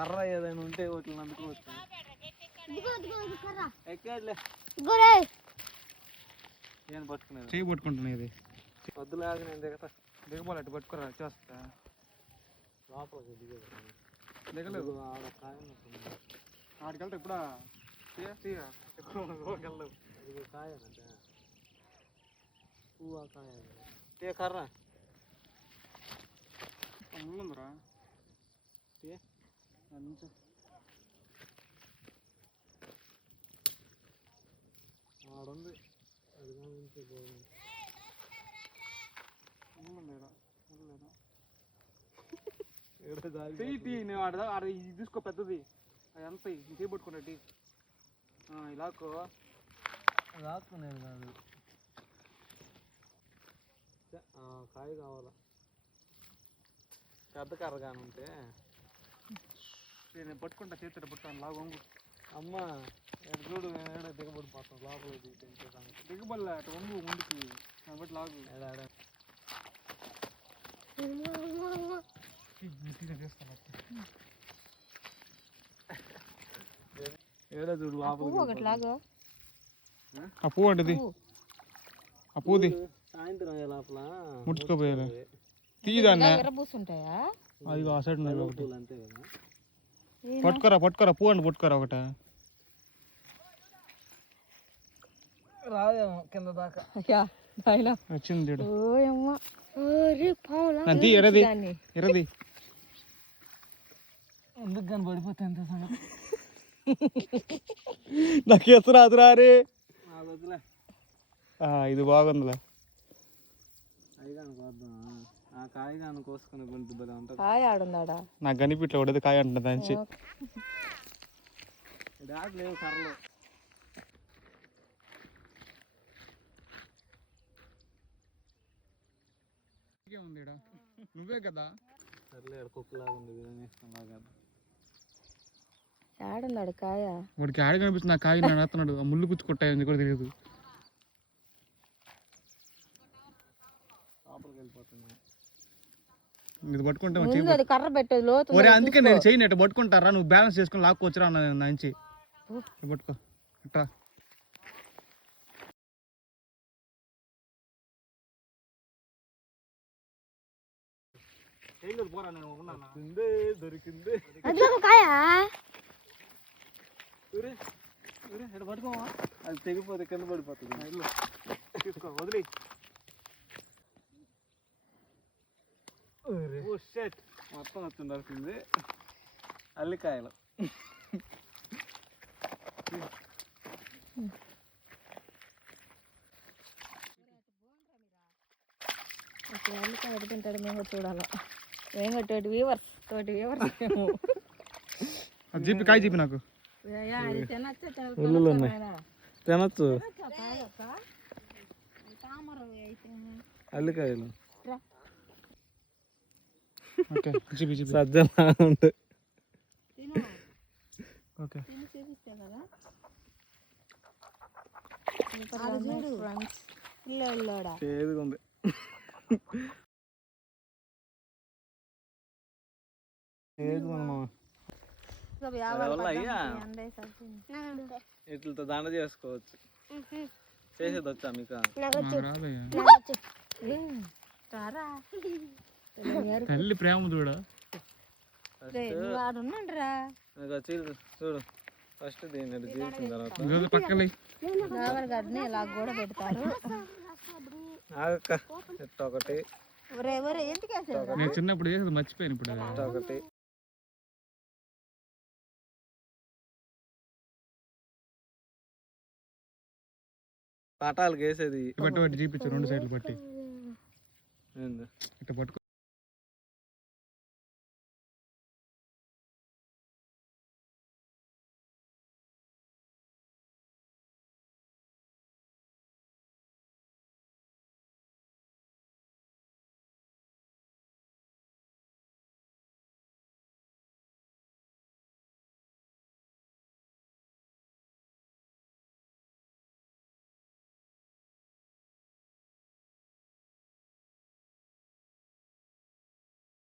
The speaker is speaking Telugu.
కర్ర ఏదైనా ఉంటే ఒకటి అందుకోవచ్చు. ఎక్కలే నేను పట్టుకునేది చేయి పట్టుకుంటున్నా. ఇది వద్దులాగా నేను దిగతా. దిగబోలే అటు పట్టుకురా వచ్చేస్తా. లోపలికి దిగలేదు. ఆడికి వెళ్తా ఇప్పుడు ఎప్పుడు ఇది కాయ పువ్వు కాయ కర్ర ముందురా ఆడుంది. అది ఇది తీసుకో పెద్దది. అది ఎంత ఇంకే పట్టుకున్నట్టు ఇలాకో లాక్కునేది కాదు. కాయ కావాలా పెద్ద కర్ర కానీ ఉంటే నేను పట్టుకుంటా. చేతుడు పట్టుతాను లాగు. అమ్మ చూడు ఏడ దిగబడిపోతాను లోపల. దిగబడలే అటు వంగు ముందుకి బట్టి లాగు. ఏడా చూడు లోపల. ఆ పువ్వు అంటది. ఆ పువ్వుది సాయంత్రం లోపల ముట్టుకోపోయారు. తీయదాన్ని అది ఆ సైడ్ అంతే కదా. పట్టుకోరా పట్టుకోరా పువ్వు అండి పట్టుకోరా. ఒకట రాదేమో కింద దాకా వచ్చింది. ఎరది ఎరది ఎందుకు కానీ పడిపోతే ఎంత సంగతి. నాకు ఎసరు అదురా రే. ఇది బాగుందిలే. ఆ కాయ కానీ కోసుకుని నాకు కనిపిట్లా ఉండదు కాయ అంటుంది దాని లేవు కర్రలు. నువ్వే కదా సర్లే కుక్కలాగా ఉంది. ఆడున్నాడు కాయ. వాడికి ఆడ కనిపిస్తుంది. ఆ కాయ నడుతున్నాడు. ఆ ముళ్ళు పుచ్చుకొట్టాయని కూడా తెలియదు. ఇది పట్టుకుంటే కర్ర పెట్టేది. అందుకే నేను చెయ్యి నెట్టు పట్టుకుంటారా. నువ్వు బ్యాలెన్స్ చేసుకుని లాక్కొచ్చరా అన్న నుంచి పట్టుకో. ఇట్లా దొరికింది పట్టుకోమా. అది తెగిపోతే కింద పడిపోతుంది. తీసుకో వదిలి. మొత్తం వచ్చిండాల్సింది అల్లికాయలు. అల్లికాయ తింటాడు. మేము చూడాలి. మేము తోటి వీవర్స్ చెప్పి కాయ చెప్పి నాకు తినచ్చు. అల్లికాయలు సజ్జలా ఉంటాయి. చేదుగా ఉంది. ఇట్లతో దండ చేసుకోవచ్చు. చేసేది వచ్చా మీకు? తల్లి ప్రేమ చూడు. చూడు ఫస్ట్ దీన్ని జీవించిన తర్వాత పక్కన కూడా పెడతారు. ఒకటి నేను చిన్నప్పుడు చేసేది మర్చిపోయాను. ఇప్పుడు ఒకటి పటాలకు వేసేది. చూపించు 2 సైడ్లు పట్టి ఇట్లా పట్టుకో.